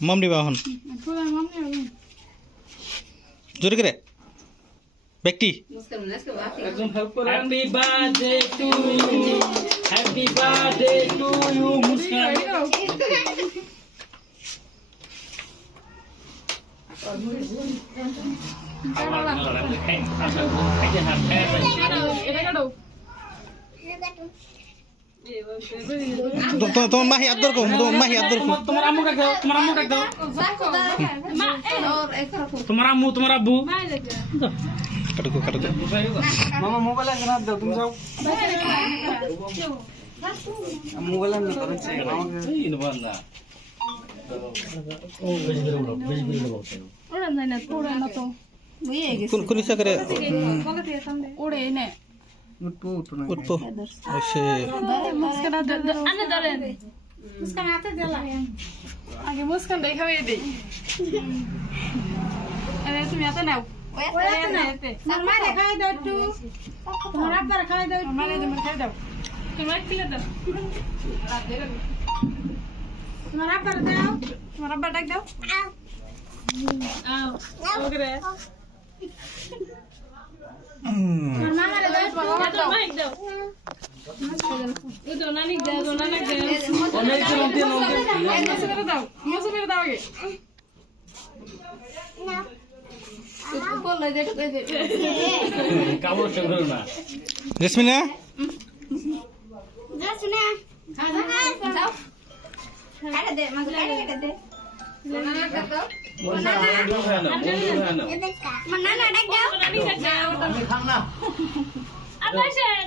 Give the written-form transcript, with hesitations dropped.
मम दिबा हन जोरे करे ব্যক্তি happy birthday to you happy birthday to you Muskan তোমার মাহি আদর কো তোমার মাহি আদর কো তোমার আম্মু ডাক দাও তোমার আম্মু তোমার আব্বু কাটো কো मामा मोबाइल अंदर हाथ दो तुम जाओ मोबाइल अंदर करो এই নবান্দা ও বেশ করে বলো ওরা না তোরা না তো বুঝে গেছে কোন ইচ্ছা করে ওরে নে उठो उठो ना উঠবো সে মুস্কান আনে ধরেন মুস্কান হাতে দিলা আগে মুস্কান দেখাবে দেই আরে তুমি হাতে নাও ওই হাতে না হাতে মামা দেখাই দাও একটু তোমার আব্বা দেখাই দাও মামা দেখাই দাও তুমি খেলে দাও তোমার আব্বা দাও তোমার আব্বা ডাক দাও আও ওগরে তোমার মামা রে দাও বাবা দাও মাইক দাও ওই তো নানি দাও নানি দাও অনেক জন দিন মোসে দাও আগে না বল দে কামড় চোখ না জেসমিনা যাও আরে দে মাঝে কেটে দে নানা ডাক দাও নানা ডাক দাও খাম না আকাশেন